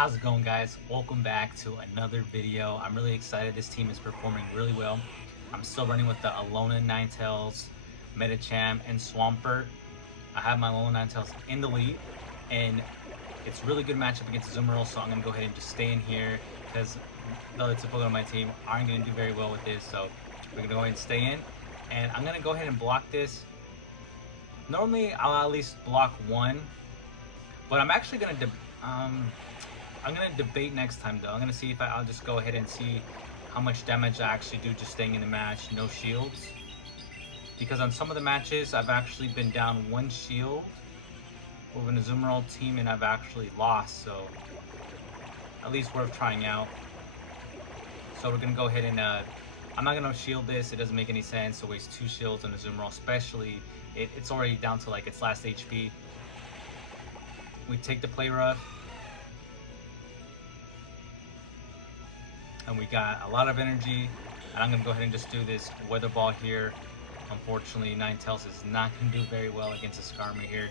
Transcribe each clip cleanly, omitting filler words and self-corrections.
How's it going, guys? Welcome back to another video. I'm really excited. This team is performing really well. I'm still running with the Alona Ninetales, Medicham, and Swampert. I have my Alona Ninetales in the lead, and it's a really good matchup against Azumarill, so I'm going to go ahead and just stay in here because the other two Pokemon on my team aren't going to do very well with this, so we're going to go ahead and stay in. And I'm going to go ahead and block this. Normally, I'll at least block one, but I'm actually going to I'm gonna debate next time though. I'm gonna see if I'll just go ahead and see how much damage I actually do just staying in the match, no shields. Because on some of the matches, I've actually been down one shield with an Azumarill team and I've actually lost, so at least worth trying out. So we're gonna go ahead and, I'm not gonna shield this, it doesn't make any sense to waste two shields on Azumarill, especially, it's already down to like its last HP. We take the play rough. And we got a lot of energy, and I'm gonna go ahead and just do this weather ball here. Unfortunately, Ninetales is not gonna do very well against a Skarmory here.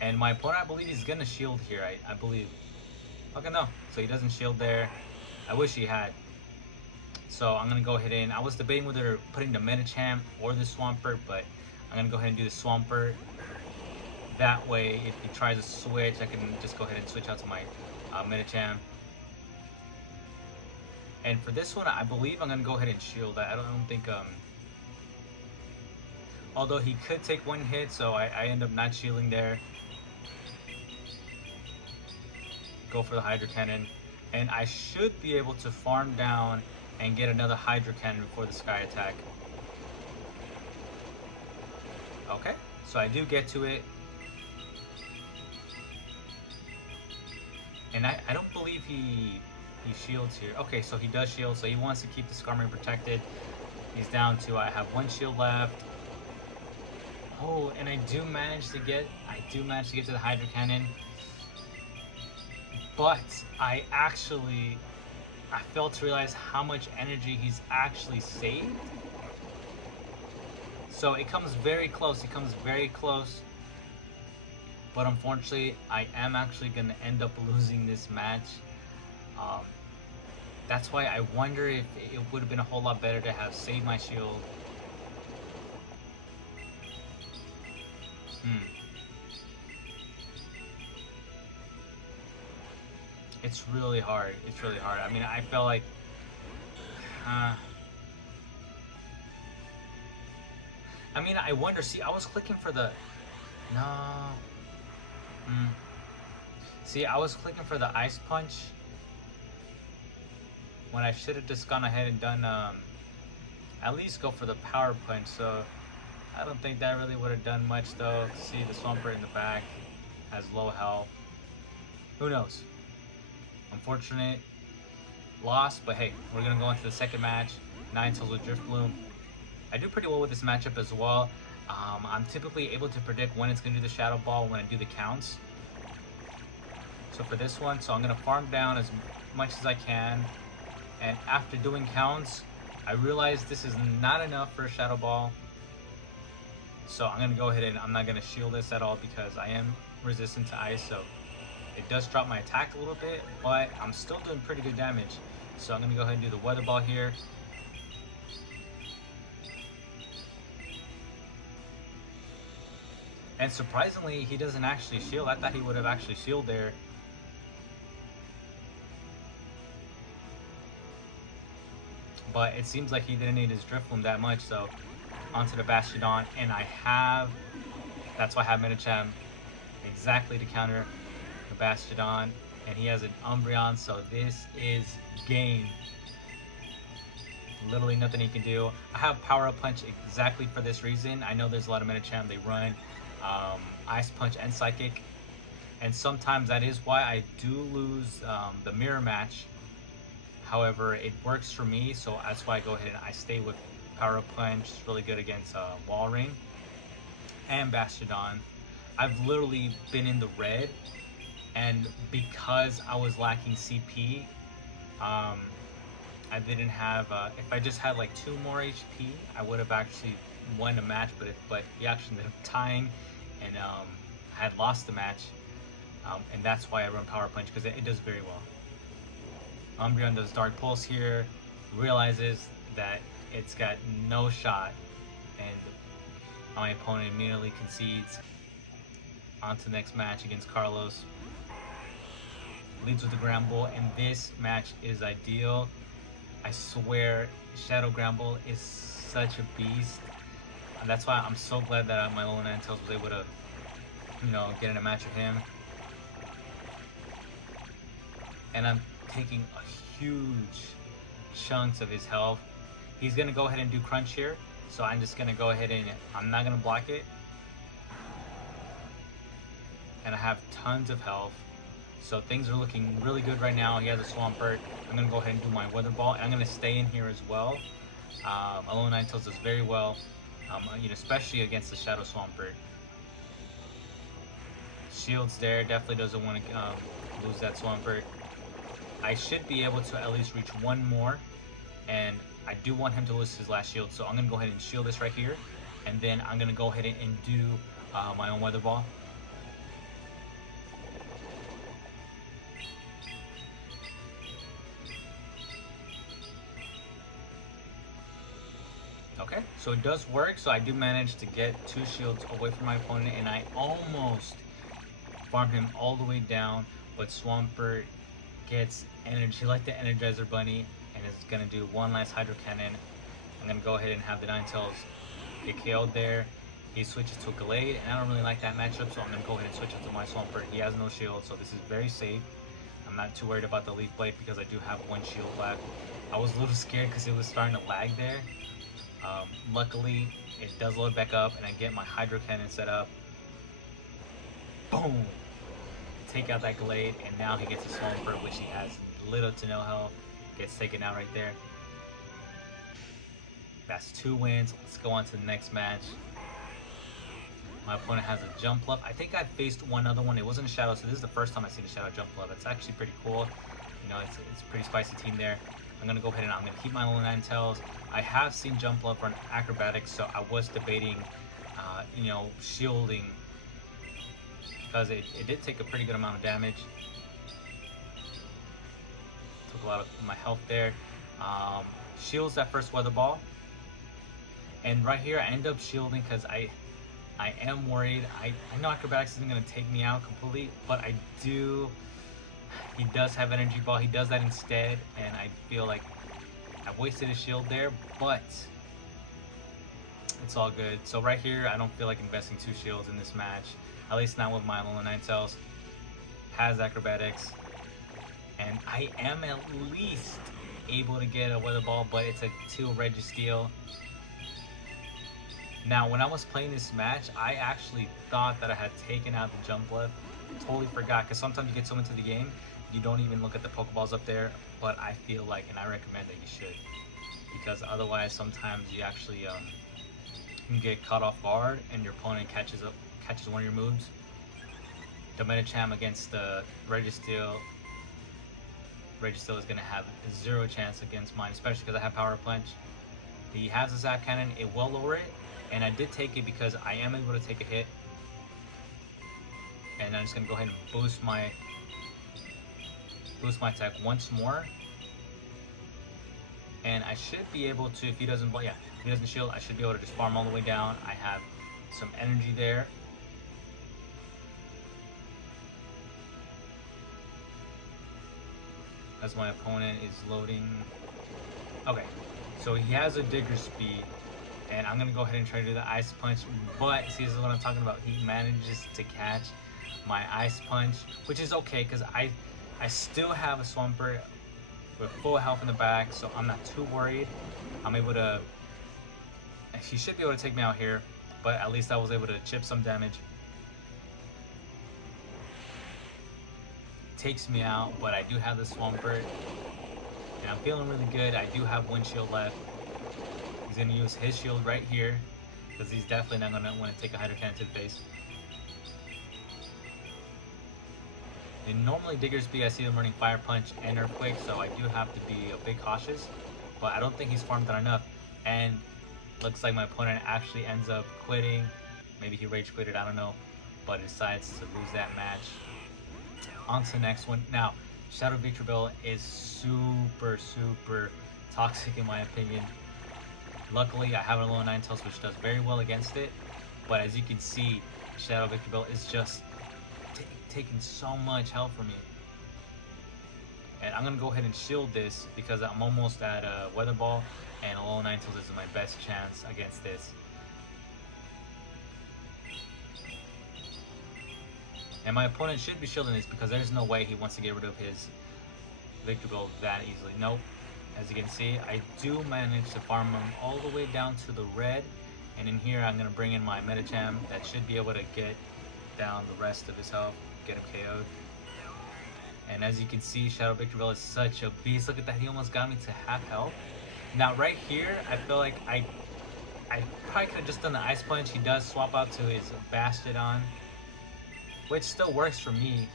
And my opponent, I believe he's gonna shield here, I believe. Okay, no, so he doesn't shield there. I wish he had. So I'm gonna go ahead and, I was debating whether putting the Medicham or the Swampert, but I'm gonna go ahead and do the Swampert. That way, if he tries to switch, I can just go ahead and switch out to my Medicham. And for this one, I believe I'm going to go ahead and shield. I don't think, although he could take one hit, so I end up not shielding there. Go for the Hydro Cannon. And I should be able to farm down and get another Hydro Cannon before the Sky Attack. Okay, so I do get to it. And I don't believe he shields here. Okay, so he does shield, so he wants to keep the Skarmory protected. He's down to, I have one shield left. Oh, and I do manage to get to the Hydro Cannon. But I failed to realize how much energy he's actually saved. So it comes very close, But unfortunately, I am actually going to end up losing this match. That's why I wonder if it would have been a whole lot better to have saved my shield. It's really hard. I mean, I felt like... I mean, I wonder... See, I was clicking for the... No... See, I was clicking for the Ice Punch when I should have just gone ahead and done, at least go for the Power Punch. So I don't think that really would have done much though. See, the Swampert in the back has low health. Who knows? Unfortunate loss, but hey, we're gonna go into the second match. Ninetales with Drift Bloom. I do pretty well with this matchup as well. I'm typically able to predict when it's gonna do the Shadow Ball when I do the counts. So for this one, I'm gonna farm down as much as I can. And after doing counts, I realized this is not enough for a Shadow Ball. So I'm going to go ahead and I'm not going to shield this at all because I am resistant to ice. So it does drop my attack a little bit, but I'm still doing pretty good damage. So I'm going to go ahead and do the Weather Ball here. And surprisingly, he doesn't actually shield. I thought he would have actually shielded there. But it seems like he didn't need his Drift Bloom that much, so onto the Bastiodon, and that's why I have Medicham exactly to counter the Bastiodon, and he has an Umbreon, so this is game. Literally nothing he can do. I have Power Up Punch exactly for this reason. I know there's a lot of Medicham, they run Ice Punch and Psychic, and sometimes that is why I do lose the mirror match. However, it works for me, so that's why I go ahead and I stay with Power Up Punch. It's really good against Walrein and Bastiodon. I've literally been in the red, and because I was lacking CP, I didn't have, if I just had like 2 more HP, I would have actually won the match, but he actually ended up tying and had lost the match. and that's why I run Power Punch, because it does very well. Umbreon does Dark Pulse here, realizes that it's got no shot, and my opponent immediately concedes. On to the next match against Carlos. Leads with the Gramble, and this match is ideal. I swear, Shadow Gramble is such a beast. And that's why I'm so glad that my Alolan Ninetales was able to, get in a match with him. And I'm taking a huge chunks of his health. He's gonna go ahead and do Crunch here, so I'm just gonna go ahead and I'm not gonna block it. And I have tons of health, so things are looking really good right now. He has a Swampert. I'm gonna go ahead and do my Weather Ball. I'm gonna stay in here as well. Alolan Ninetales does very well, especially against the Shadow Swampert. Shield's there, definitely doesn't want to lose that Swampert. I should be able to at least reach one more, and I do want him to lose his last shield, so I'm going to go ahead and shield this right here, and then I'm going to go ahead and do my own Weather Ball. Okay, so it does work, so I do manage to get 2 shields away from my opponent, and I almost farm him all the way down, but Swampert gets energy like the Energizer Bunny and is going to do one last Hydro Cannon. I'm going to go ahead and have the Ninetales get KO'd there. He switches to a Gallade, and I don't really like that matchup, so I'm going to go ahead and switch it to my Swampert. He has no shield, so this is very safe. I'm not too worried about the Leaf Blade because I do have 1 shield left. I was a little scared because it was starting to lag there. Luckily, it does load back up, and I get my Hydro Cannon set up. Boom! Take out that Glade, and now he gets a Swampert, which he has little to no health. Gets taken out right there. That's 2 wins. Let's go on to the next match. My opponent has a Jumpluff. I think I faced one other one. It wasn't a Shadow, so this is the first time I've seen a Shadow Jumpluff. It's actually pretty cool. It's a pretty spicy team there. I'm going to go ahead and I'm going to keep my Alolan Ninetales. I have seen Jumpluff run Acrobatics, so I was debating, shielding, because it did take a pretty good amount of damage. Took a lot of my health there. Shields that first Weather Ball. And right here, I end up shielding because I am worried. I know Acrobatics isn't going to take me out completely, but he does have Energy Ball. He does that instead, and I feel like I wasted a shield there, but it's all good. So right here, I don't feel like investing 2 shields in this match, at least not with my Alolan Ninetales. Has Acrobatics, and I am at least able to get a Weather Ball, but it's a 2 Registeel. Now, when I was playing this match, I actually thought that I had taken out the Jumpluff. Totally forgot, because sometimes you get so into the game, you don't even look at the Pokeballs up there, but I feel like, and I recommend that you should, because otherwise sometimes you actually can get caught off guard and your opponent catches one of your moves. The Medicham against the Registeel is going to have 0 chance against mine, especially because I have Power Punch. He has a Zap Cannon, it will lower it, and I did take it because I am able to take a hit. And I'm just going to go ahead and boost my attack once more. And I should be able to, if he doesn't shield, I should be able to just farm all the way down. I have some energy there. As my opponent is loading. Okay, so he has a Digger Speed, and I'm gonna go ahead and try to do the Ice Punch, but see, this is what I'm talking about. He manages to catch my Ice Punch, which is okay, because I still have a Swampert with full health in the back, so I'm not too worried. I'm able to, he should be able to take me out here, but at least I was able to chip some damage. Takes me out, but I do have the Swampert, and I'm feeling really good. I do have 1 shield left. He's going to use his shield right here, because he's definitely not going to want to take a Hydro Cannon to the face. And normally Digger Speed, I see him running Fire Punch and Earthquake, so I do have to be a bit cautious, but I don't think he's farmed that enough, and looks like my opponent actually ends up quitting. Maybe he rage quitted, I don't know, but decides to lose that match. On to the next one. Now, Shadow Victreebel is super toxic in my opinion. Luckily, I have a low Ninetales which does very well against it, but as you can see, Shadow Victreebel is just taking so much health from me. And I'm gonna go ahead and shield this because I'm almost at a Weather Ball, and a low Ninetales is my best chance against this. And my opponent should be shielding this because there's no way he wants to get rid of his Victreebel that easily. Nope. As you can see, I do manage to farm him all the way down to the red. And in here, I'm going to bring in my Medicham that should be able to get down the rest of his health, get him KO'd. And as you can see, Shadow Victreebel is such a beast. Look at that, he almost got me to half health. Now right here, I feel like I probably could have just done the Ice Punch. He does swap out to his Bastiodon, which still works for me.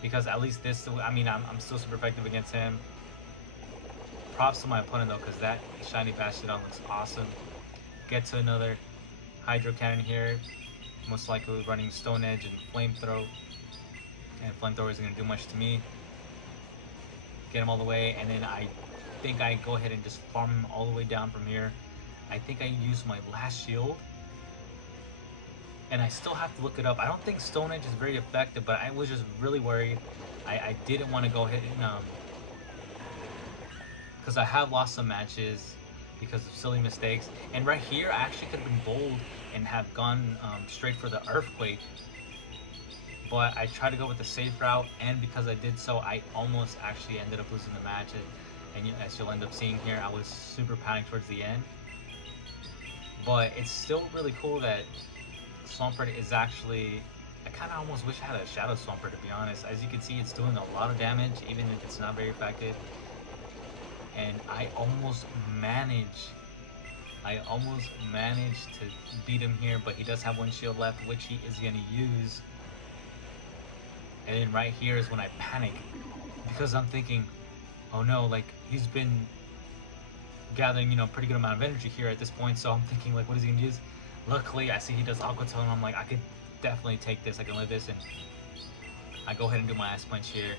Because at least this, I mean, I'm still super effective against him. Props to my opponent though, because that shiny Bastiodon looks awesome. Get to another Hydro Cannon here. Most likely running Stone Edge and Flamethrower. And Flamethrower isn't going to do much to me. Get him all the way, and then I think I go ahead and just farm him all the way down from here. I think I used my last shield. And I still have to look it up. I don't think Stone Edge is very effective, but I was just really worried. I didn't want to go ahead and because I have lost some matches because of silly mistakes. And right here, I actually could have been bold and have gone straight for the Earthquake. But I tried to go with the safe route, and because I did so, I almost actually ended up losing the match. And as you'll end up seeing here, I was super panicked towards the end. But it's still really cool that Swampert is actually, I kind of almost wish I had a Shadow Swampert, to be honest. As you can see, it's doing a lot of damage, even if it's not very effective. And I almost managed to beat him here, but he does have one shield left, which he is going to use. And then right here is when I panic, because I'm thinking, oh no, like, he's been gathering, you know, pretty good amount of energy here at this point, so I'm thinking, like, what is he going to use? Luckily, I see he does Aqua Tail, and I'm like, I could definitely take this, I can live this, and I go ahead and do my Ice Punch here.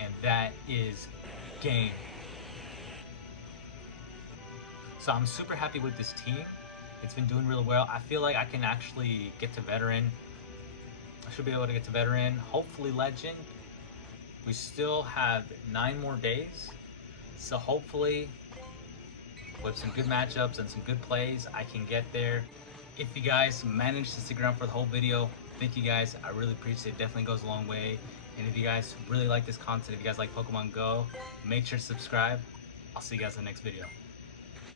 And that is game. So I'm super happy with this team. It's been doing really well. I feel like I can actually get to Veteran. I should be able to get to Veteran, hopefully Legend. We still have 9 more days, so hopefully with some good matchups and some good plays, I can get there. If you guys managed to stick around for the whole video, thank you guys. I really appreciate it. It definitely goes a long way. And if you guys really like this content, if you guys like Pokemon Go, make sure to subscribe. I'll see you guys in the next video.